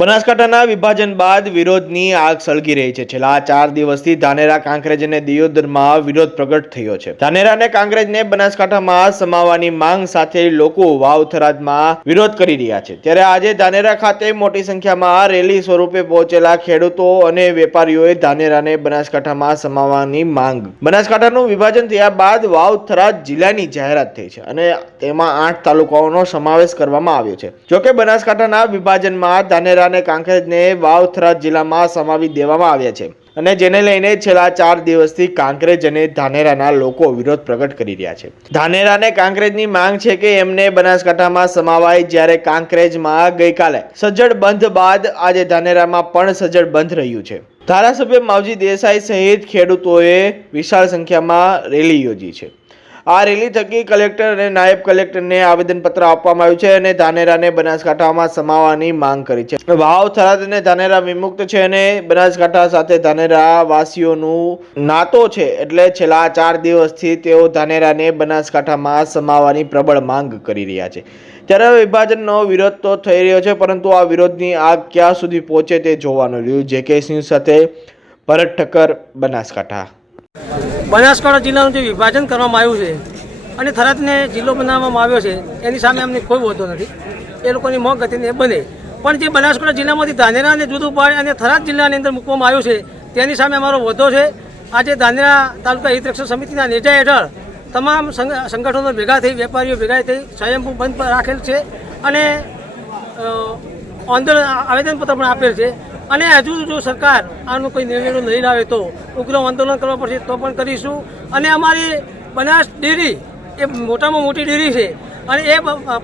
બનાસકાંઠાના વિભાજન બાદ વિરોધની આગ સળગી રહી છે। છેલ્લા 4 દિવસથી ધાનેરા, કાંકરેજ અને દિયોદરમાં વિરોધ પ્રગટ થયો છે। ધાનેરા અને કાંકરેજને બનાસકાંઠામાં સમાવવાની માંગ સાથે લોકો વાવ થરાદમાં વિરોધ કરી રહ્યા છે। ત્યારે આજે ધાનેરા ખાતે મોટી સંખ્યામાં રેલી સ્વરૂપે પહોંચેલા ખેડૂતો અને વેપારીઓએ ધાનેરાને બનાસકાંઠામાં સમાવવાની માંગ। બનાસકાંઠાનું વિભાજન થયા બાદ વાવ થરાદ જિલ્લાની જાહેરાત થઈ છે અને તેમાં 8 તાલુકાઓનો સમાવેશ કરવામાં આવ્યો છે। જોકે બનાસકાંઠાના વિભાજનમાં ધાનેરા અને કાંકરેજને વાવ થરાદ જિલ્લામાં સમાવી દેવામાં આવ્યા છે અને જેને લઈને છેલ્લા 4 દિવસથી કાંકરેજ અને ધાનેરાના લોકો વિરોધ પ્રગટ કરી રહ્યા છે। ધાનેરા અને કાંકરેજની માંગ છે કે એમને બનાસકાંઠામાં સમાવાય, જ્યારે કાંકરેજમાં ગઈકાલે સજ્જડ બંધ બાદ આજે ધાનેરામાં પણ સજ્જડ બંધ રહ્યું છે। ધારાસભ્ય માવજી દેસાઈ સહિત ખેડૂતોએ વિશાળ સંખ્યામાં રેલી યોજી છે। આ રેલી થકી કલેક્ટર અને નાયબ કલેક્ટરને આવેદનપત્ર આપવામાં આવ્યું છે અને ધાનેરાને બનાસકાંઠામાં સમાવવાની માંગ કરી છે। વાવ થરાદ અને ધાનેરા વિમુક્ત છે અને બનાસકાંઠા સાથે ધાનેરા વાસીઓનું નાતો છે, એટલે છેલ્લા 4 દિવસથી તેઓ ધાનેરાને બનાસકાંઠામાં સમાવવાની પ્રબળ માંગ કરી રહ્યા છે। ત્યારે વિભાજનનો વિરોધ તો થઈ રહ્યો છે, પરંતુ આ વિરોધની આગ ક્યાં સુધી પહોંચે તે જોવાનું રહ્યું। JK ન્યૂઝ સાથે ભરત ઠક્કર, બનાસકાંઠા। બનાસકાંઠા જિલ્લાનું જે વિભાજન કરવામાં આવ્યું છે અને થરાદને જિલ્લો બનાવવામાં આવ્યો છે એની સામે અમને કોઈ વાંધો નથી। એ લોકોની મોંઘ ગતિને બને, પણ જે બનાસકાંઠા જિલ્લામાંથી ધાનેરાને જુદું પાડી અને થરાદ જિલ્લાની અંદર મૂકવામાં આવ્યું છે તેની સામે અમારો વધો છે। આજે ધાનેરા તાલુકા હિતરક્ષક સમિતિના નેજા હેઠળ તમામ સંગઠનો ભેગા થઈ, વેપારીઓ ભેગા થઈ સ્વયંભૂ બંધ રાખેલ છે અને આવેદનપત્ર પણ આપેલ છે અને હજુ જો સરકાર આનો કોઈ નિર્ણય નહીં લાવે તો ઉગ્ર આંદોલન કરવા પડશે, તો પણ કરીશું। અને અમારી બનાસ ડેરી એ મોટામાં મોટી ડેરી છે અને એ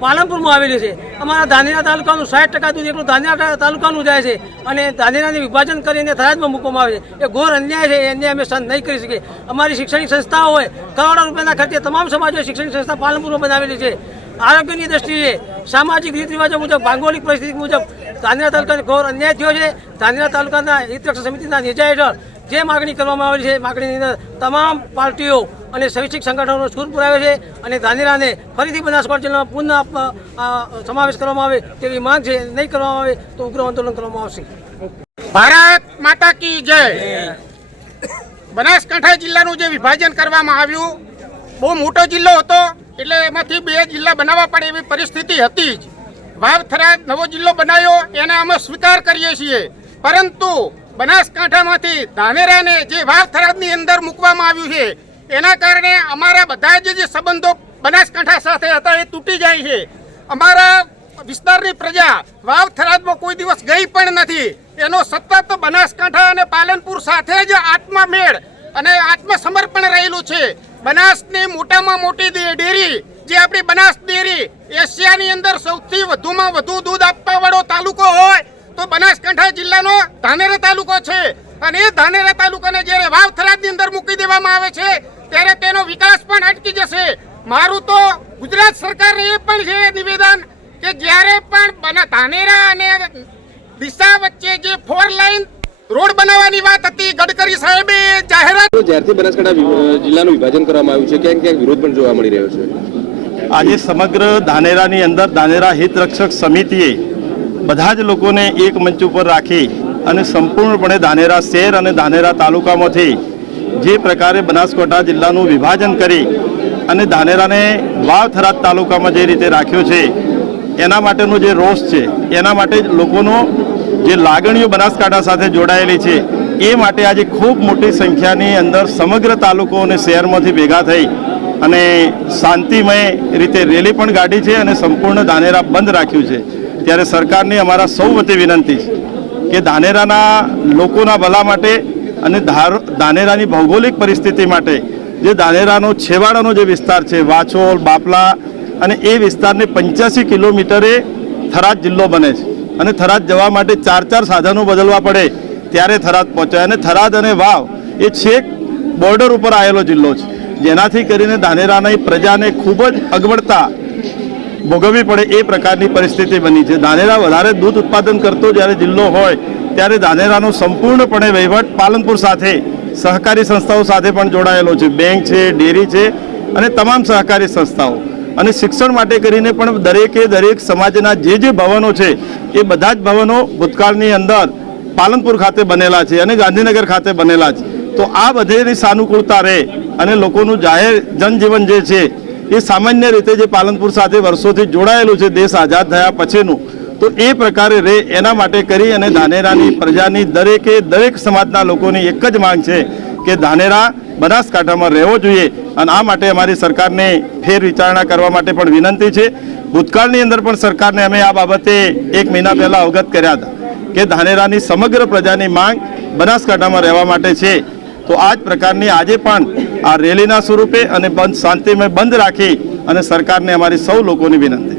પાલનપુરમાં આવેલી છે। અમારા ધાનેરા તાલુકાનું 60% દૂધ એકલું ધાનેરા તાલુકાનું જાય છે અને ધાનેરાને વિભાજન કરીને થરાદમાં મૂકવામાં આવે છે। એ ઘોર અન્યાય છે, એ અન્યાય અમે સહન નહીં કરી શકીએ। અમારી શૈક્ષણિક સંસ્થાઓ હોય, કરોડો રૂપિયાના ખર્ચે તમામ સમાજોએ શૈક્ષણિક સંસ્થા પાલનપુરમાં બનાવેલી છે। આરોગ્યની દ્રષ્ટિએ, સામાજિક રીત રિવાજો મુજબ, ભૌગોલિક પરિસ્થિતિ મુજબ ધાનેરા તાલુકાને ઘોર અન્યાય થયો છે। ધાનેરા તાલુકાના હિતરક્ષક સમિતિના નેજા હેઠળ જે માગણી કરવામાં આવેલી છે, માગણીની અંદર તમામ પાર્ટીઓ અને શૈક્ષિક સંગઠનોનો સૂર પુરાવ્યો છે અને ધાનેરાને ફરીથી બનાસકાંઠા જિલ્લામાં પુનઃ સમાવેશ કરવામાં આવે તેવી માંગ છે। નહીં કરવામાં આવે તો ઉગ્ર આંદોલન કરવામાં આવશે। ભારત માતા કી જય। બનાસકાંઠા જિલ્લાનું જે વિભાજન કરવામાં આવ્યું, બહુ મોટો જિલ્લો હતો એટલે એમાંથી 2 જિલ્લા બનાવવા પડે એવી પરિસ્થિતિ હતી જ। વાવ થરાદ નવો જિલ્લો બનાવ્યો એને અમે સ્વીકાર કરીએ છીએ, પરંતુ બનાસકાંઠામાંથી ધાનેરાને જે વાવ થરાદની અંદર મૂકવામાં આવ્યું છે એના કારણે અમારા બધા જે સંબંધો બનાસકાંઠા સાથે હતા એ તૂટી જાય છે। અમારા વિસ્તારની પ્રજા વાવ થરાદમાં કોઈ દિવસ ગઈ પણ નથી। એનો સતત બનાસકાંઠા અને પાલનપુર સાથે જ આત્મમેળ અને આત્મસમર્પણ રહેલું છે। બનાસની મોટામાં મોટી ડેરી જે આપણી બનાસ ડેરી એશિયાની અંદર સૌથી વધુમાં વધુ દૂધ આપવા વાળો તાલુકો હોય તો બનાસકાંઠા જિલ્લાનો ધાનેરા તાલુકો છે અને એ ધાનેરા તાલુકાને જ્યારે વાવ થરાદની અંદર મૂકી દેવામાં આવે છે ત્યારે તેનો વિકાસ પણ અટકી જશે। મારું તો ગુજરાત સરકારને એ પણ છે નિવેદન કે જ્યારે પણ ધાનેરા અને ડીસા વચ્ચે જે 4 લાઇન રોડ બનાવવાની વાત હતી, ગડકરી સાહેબે જાહેરાત, જ્યારથી બનાસકાંઠા જિલ્લાનું વિભાજન કરવામાં આવ્યું છે ક્યાંક ક્યાંક વિરોધ પણ જોવા મળી રહ્યો છે। આજે સમગ્ર ધાનેરાની અંદર ધાનેરા હિતરક્ષક સમિતિએ બધા જ લોકોને એક મંચ ઉપર રાખી અને સંપૂર્ણપણે ધાનેરા શહેર અને ધાનેરા તાલુકામાંથી જે પ્રકારે બનાસકાંઠા જિલ્લાનું વિભાજન કરી અને ધાનેરાને વાવ થરાદ તાલુકામાં જે રીતે રાખ્યો છે એના માટેનો જે રોષ છે, એના માટે લોકોનો જે લાગણીઓ બનાસકાંઠા સાથે જોડાયેલી છે એ માટે આજે ખૂબ મોટી સંખ્યાની અંદર સમગ્ર તાલુકો અને શહેરમાંથી ભેગા થઈ અને શાંતિમય રીતે રેલી પણ કાઢી છે અને સંપૂર્ણ ધાનેરા બંધ રાખ્યું છે। ત્યારે સરકારની અમારા સૌ વતી વિનંતી છે કે ધાનેરાના લોકોના ભલા માટે અને ધાનેરાની ભૌગોલિક પરિસ્થિતિ માટે જે ધાનેરાનો છેવાડાનો જે વિસ્તાર છે, વાછોલ, બાપલા અને એ વિસ્તારને 85 કિલોમીટરે થરાદ જિલ્લો બને છે અને થરાદ જવા માટે 4 સાધનો બદલવા પડે ત્યારે થરાદ પહોંચાય અને થરાદ અને વાવ એ છેક બોર્ડર ઉપર આવેલો જિલ્લો છે, જેનાથી કરીને ધાનેરાની પ્રજાને ખૂબ જ અગવડતા ભોગવવી પડે એ પ્રકારની પરિસ્થિતિ બની છે। ધાનેરા વધારે દૂધ ઉત્પાદન કરતો જ્યારે જિલ્લો હોય ત્યારે ધાનેરાનો સંપૂર્ણપણે વહીવટ પાલનપુર સાથે સહકારી સંસ્થાઓ સાથે પણ જોડાયેલો છે। બેંક છે, ડેરી છે અને તમામ સહકારી સંસ્થાઓ અને શિક્ષણ માટે કરીને પણ દરેક સમાજના જે ભવનો છે એ બધા જ ભવનો ભૂતકાળની અંદર પાલનપુર ખાતે બનેલા છે અને ગાંધીનગર ખાતે બનેલા છે. તો આ બધેની સાનુકૂળતા રહે અને લોકોનું જાહેર જનજીવન જે છે એ સામાન્ય રીતે જે પાલનપુર સાથે વર્ષોથી જોડાયેલું છે દેશ આઝાદ થયા પછીનું, તો એ પ્રકારે રહે એના માટે કરી અને ધાનેરાની પ્રજાની દરેક સમાજના લોકોની એક જ માંગ છે કે ધાનેરા બનાસકાંઠામાં રહેવો જોઈએ. અને આ માટે અમારી સરકારને ફેર વિચારણા કરવા માટે પણ વિનંતી છે. ભૂતકાળની અંદર પણ સરકારને અમે આ બાબતે 1 મહિના પહેલાં અવગત કર્યા હતા કે ધાનેરાની સમગ્ર પ્રજાની માંગ બનાસકાંઠામાં રહેવા માટે છે. તો આ જ પ્રકારની આજે પણ આ રેલીના સ્વરૂપે અને શાંતિમય બંધ રાખી અને સરકારને અમારી સૌ લોકોની વિનંતી.